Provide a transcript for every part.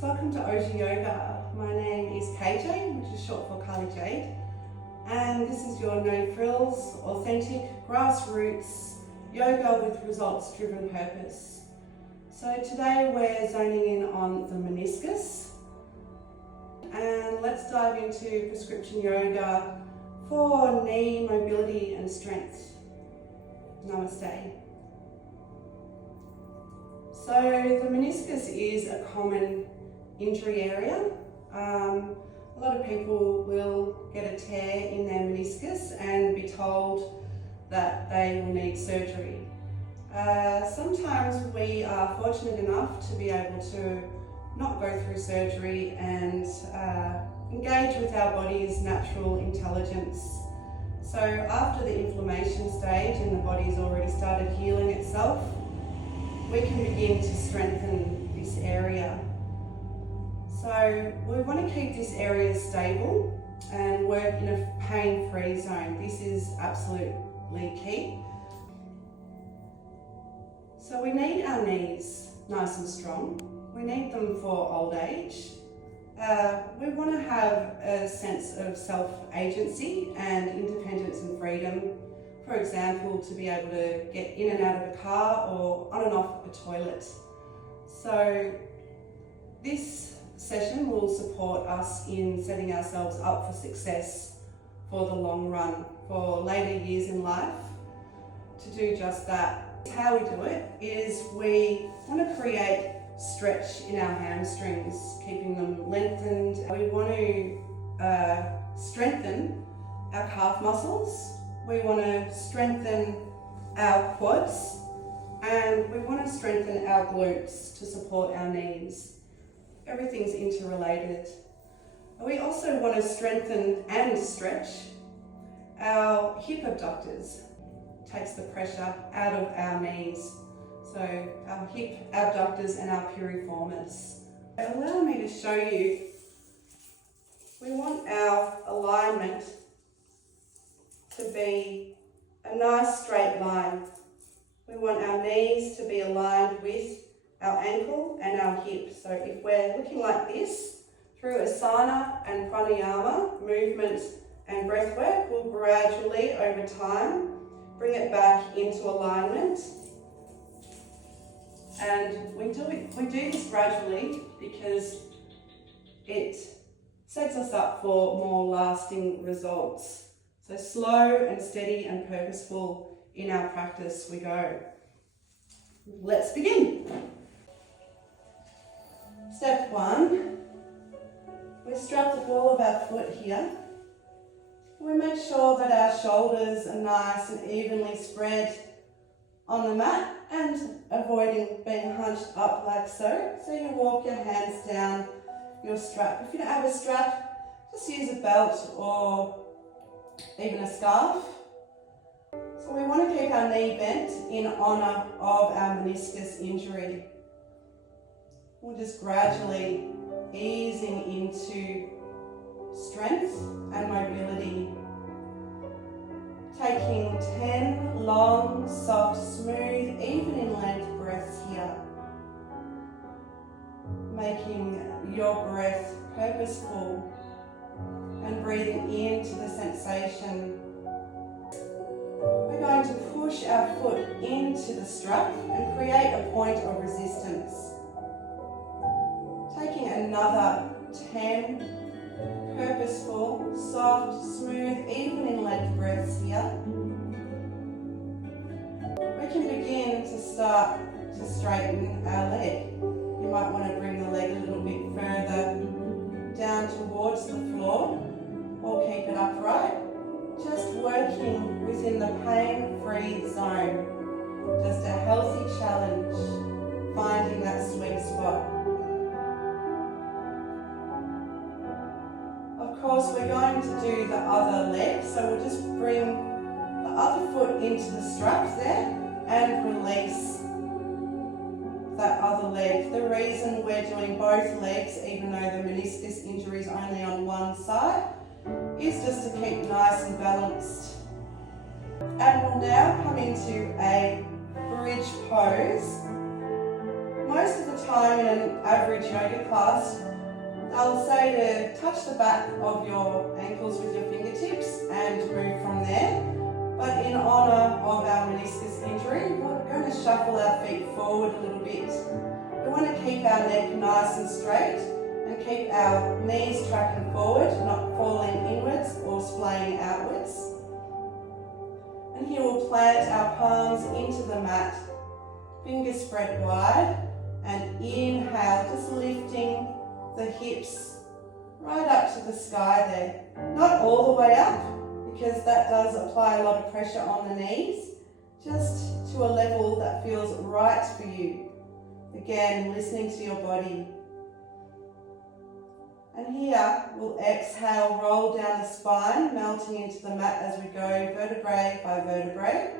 welcome to Oji Yoga. My name is KJ, which is short for Kali Jade, and this is your no frills, authentic, grassroots yoga with results driven purpose. So today we're zoning in on the meniscus, and let's dive into prescription yoga for knee mobility and strength. Namaste. So the meniscus is a common injury area. A lot of people will get a tear in their meniscus and be told that they will need surgery. Sometimes we are fortunate enough to be able to not go through surgery and engage with our body's natural intelligence. So after the inflammation stage and the body's already started healing itself, we can begin to strengthen this area. So we want to keep this area stable and work in a pain-free zone. This is absolutely key. So we need our knees nice and strong. We need them for old age. We want to have a sense of self-agency and independence and freedom. For example, to be able to get in and out of a car or on and off a toilet. So this session will support us in setting ourselves up for success for the long run, for later years in life, to do just that. How we do it is we want to create stretch in our hamstrings, keeping them lengthened. We want to strengthen our calf muscles. We want to strengthen our quads, and we want to strengthen our glutes to support our knees. Everything's interrelated. We also want to strengthen and stretch our hip abductors. Takes the pressure out of our knees. So our hip abductors and our piriformis. Allow me to show you, we want our alignment to be a nice straight line. We want our knees to be aligned with our ankle and our hip. So if we're looking like this, through asana and pranayama, movement and breath work, we'll gradually over time bring it back into alignment. And we do this gradually because it sets us up for more lasting results. So slow and steady and purposeful in our practice we go. Let's begin. Step 1, we strap the ball of our foot here. We make sure that our shoulders are nice and evenly spread on the mat and avoiding being hunched up like so. So you walk your hands down your strap. If you don't have a strap, just use a belt or even a scarf. So we want to keep our knee bent in honour of our meniscus injury. We're just gradually easing into strength and mobility. Taking 10 long, soft, smooth, even in length breaths here. Making your breath purposeful and breathing into the sensation. We're going to push our foot into the strap and create a point of resistance. Taking another 10 purposeful, soft, smooth, even in length breaths here. We can begin to start to straighten our leg. You might want to bring the leg a little bit further down towards the floor, or keep it upright. Just working within the pain-free zone. Just a healthy challenge, finding that sweet spot. Of course, we're going to do the other leg, so we'll just bring the other foot into the straps there and release that other leg. The reason we're doing both legs, even though the meniscus injury is only on one side, is just to keep nice and balanced. And we'll now come into a bridge pose. most of the time in an average yoga class, I'll say to touch the back of your ankles with your fingertips and move from there. But in honour of our meniscus injury, we're going to shuffle our feet forward a little bit. We want to keep our neck nice and straight and keep our knees tracking forward, not falling inwards or splaying outwards. And here we'll plant our palms into the mat, fingers spread wide, and inhale, just lifting the hips right up to the sky there. Not all the way up, because that does apply a lot of pressure on the knees, just to a level that feels right for you. Again, listening to your body. And here we'll exhale, roll down the spine, melting into the mat as we go vertebrae by vertebrae.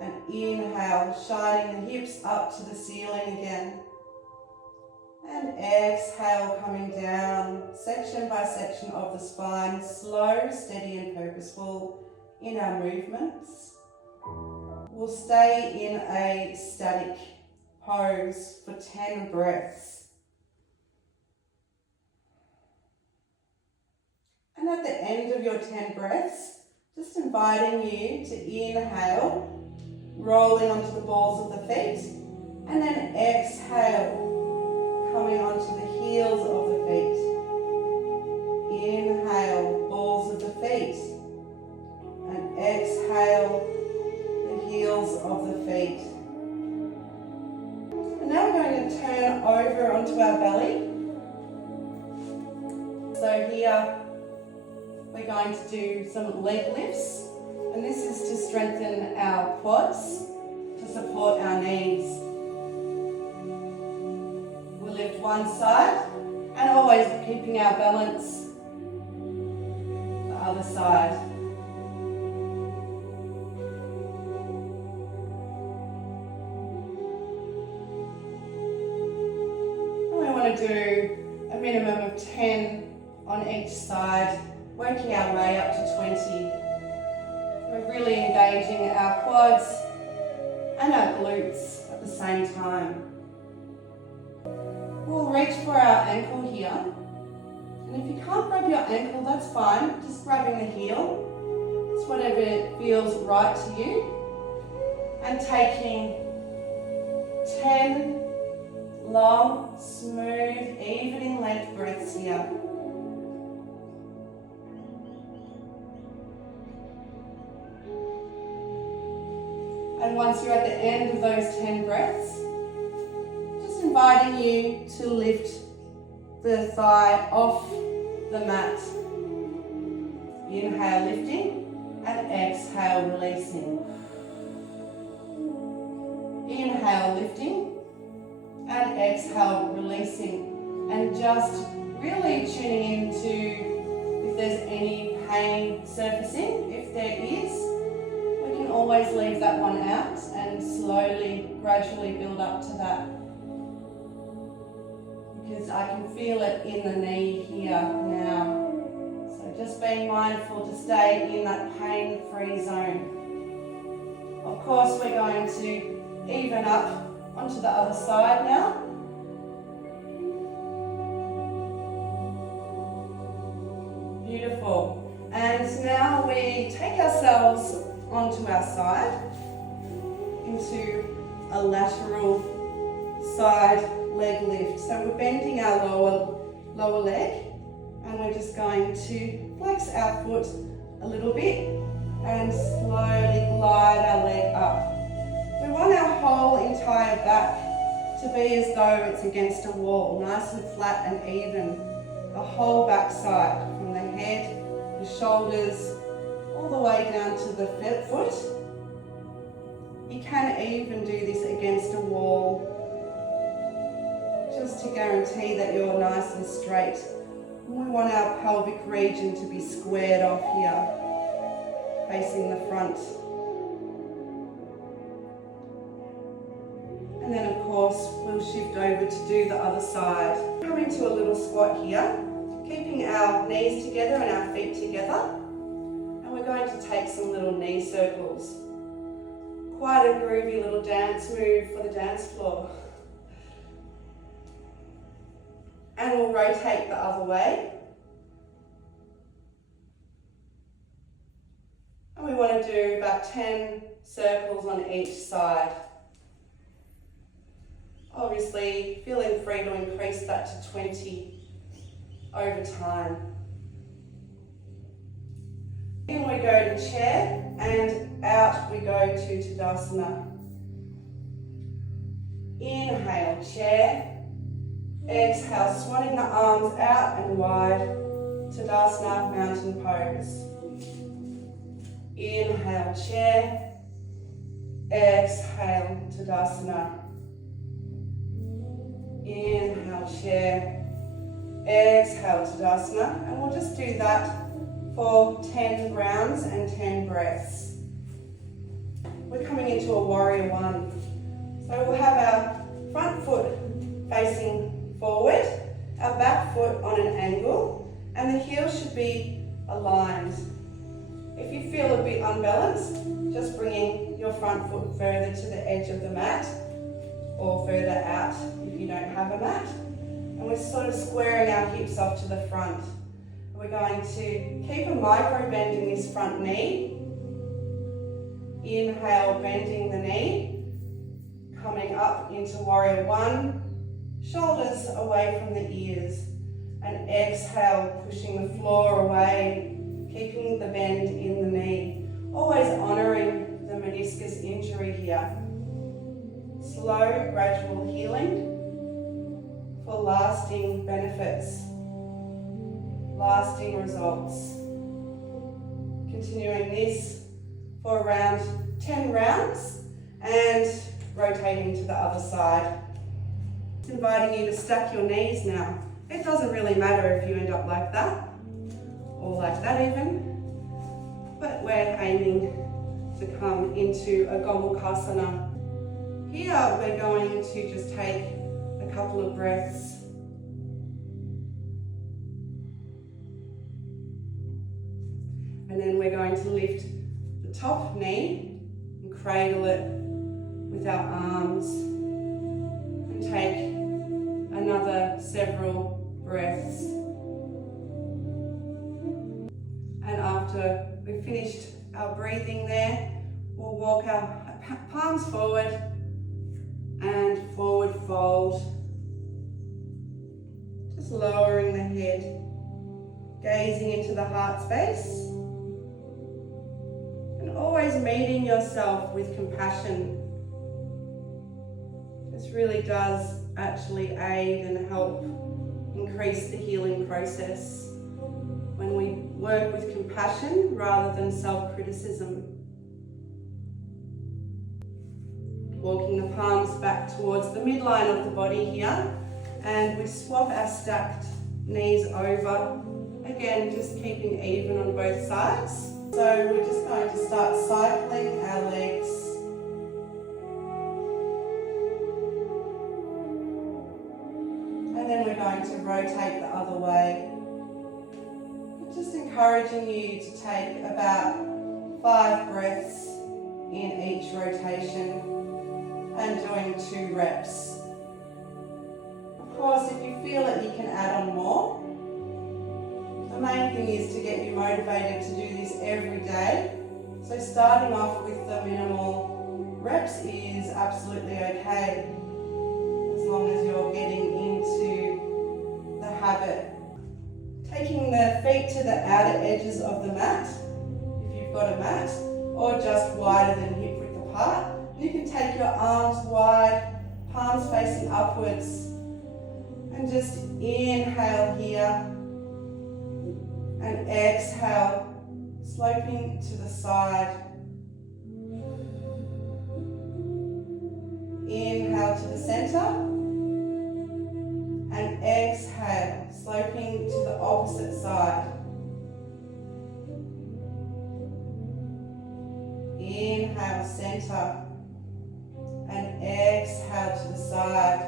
And inhale, shining the hips up to the ceiling again. And exhale, coming down section by section of the spine, slow, steady and purposeful in our movements. We'll stay in a static pose for 10 breaths. And at the end of your 10 breaths, just inviting you to inhale, rolling onto the balls of the feet, and then exhale, coming onto the heels of the feet. Inhale, balls of the feet, and exhale, the heels of the feet. And now we're going to turn over onto our belly. So here we're going to do some leg lifts, and this is to strengthen our quads, to support our knees. We'll lift one side, and always keeping our balance, the other side. And we want to do a minimum of 10 on each side, working our way up to 20. We're really engaging our quads and our glutes at the same time. We'll reach for our ankle here. And if you can't grab your ankle, that's fine. Just grabbing the heel. It's whatever feels right to you. And taking 10 long, smooth, evening length breaths here. And once you're at the end of those 10 breaths, just inviting you to lift the thigh off the mat. Inhale, lifting, and exhale, releasing. Inhale, lifting, and exhale, releasing. And just really tuning into if there's any pain surfacing. If there is, always leave that one out and slowly, gradually build up to that. Because I can feel it in the knee here now. So just being mindful to stay in that pain-free zone. Of course, we're going to even up onto the other side now. Beautiful. And now we take ourselves onto our side, into a lateral side leg lift. So we're bending our lower leg, and we're just going to flex our foot a little bit and slowly glide our leg up. We want our whole entire back to be as though it's against a wall, nice and flat and even. The whole back side, from the head, the shoulders, all the way down to the foot. You can even do this against a wall, just to guarantee that you're nice and straight. And we want our pelvic region to be squared off here, facing the front. And then of course, we'll shift over to do the other side. Come into a little squat here, keeping our knees together and our feet together. We're going to take some little knee circles. Quite a groovy little dance move for the dance floor. And we'll rotate the other way. And we want to do about 10 circles on each side. Obviously, feeling free to increase that to 20 over time. In we go to chair, and out we go to Tadasana. Inhale, chair. Exhale, swanning the arms out and wide. Tadasana, mountain pose. Inhale, chair. Exhale, Tadasana. Inhale, chair. Exhale, Tadasana. And we'll just do that for 10 rounds and 10 breaths. We're coming into a warrior one. So we'll have our front foot facing forward, our back foot on an angle, and the heels should be aligned. If you feel a bit unbalanced, just bringing your front foot further to the edge of the mat or further out if you don't have a mat. And we're sort of squaring our hips off to the front. We're going to keep a micro bend in this front knee. Inhale, bending the knee. Coming up into warrior one. Shoulders away from the ears. And exhale, pushing the floor away. Keeping the bend in the knee. Always honouring the meniscus injury here. Slow, gradual healing for lasting benefits. Lasting results. Continuing this for around 10 rounds and rotating to the other side. Inviting you to stack your knees now. It doesn't really matter if you end up like that or like that even, but we're aiming to come into a Gomukhasana. Here we're going to just take a couple of breaths. And then we're going to lift the top knee and cradle it with our arms and take another several breaths. And after we've finished our breathing there, we'll walk our palms forward and forward fold. Just lowering the head, gazing into the heart space. Always meeting yourself with compassion. This really does actually aid and help increase the healing process when we work with compassion rather than self-criticism. Walking the palms back towards the midline of the body here, and we swap our stacked knees over. Again, just keeping even on both sides. So we're just going to start cycling our legs. And then we're going to rotate the other way. Just encouraging you to take about 5 breaths in each rotation and doing 2 reps. Of course, if you feel it, you can add on more. The main thing is to get you motivated to do this every day. So starting off with the minimal reps is absolutely okay, as long as you're getting into the habit. Taking the feet to the outer edges of the mat, if you've got a mat, or just wider than hip width apart. You can take your arms wide, palms facing upwards, and just inhale here. And exhale, sloping to the side. Inhale to the center. And exhale, sloping to the opposite side. Inhale, center. And exhale to the side.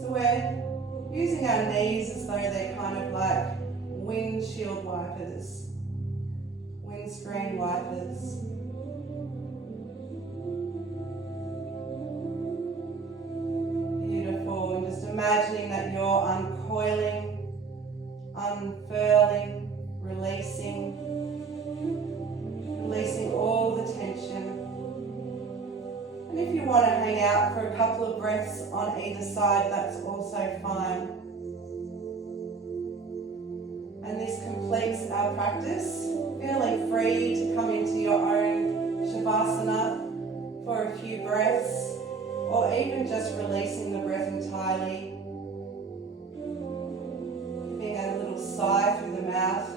So we're using our knees as though they're kind of like windshield wipers, windscreen wipers. Beautiful, and just imagining that you're uncoiling unfurling, releasing all the tension. And if you want to hang out for a couple of breaths on either side, that's also fine. And this completes our practice. Feeling free to come into your own Shavasana for a few breaths, or even just releasing the breath entirely. Giving a little sigh through the mouth.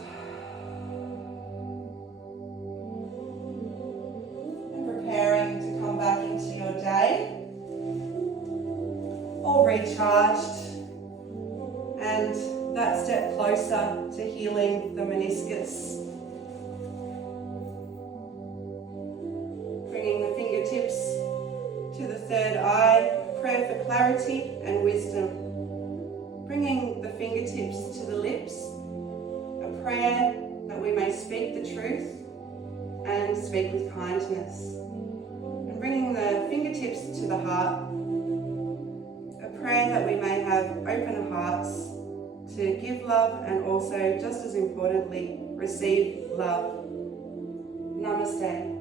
And preparing to come back into your day, all recharged, and that step closer to healing the meniscus. Bringing the fingertips to the third eye, prayer for clarity and wisdom. Bringing the fingertips to the lips, a prayer that we may speak the truth and speak with kindness. And bringing the fingertips to the heart, a prayer that we may have open hearts to give love and also, just as importantly, receive love. Namaste.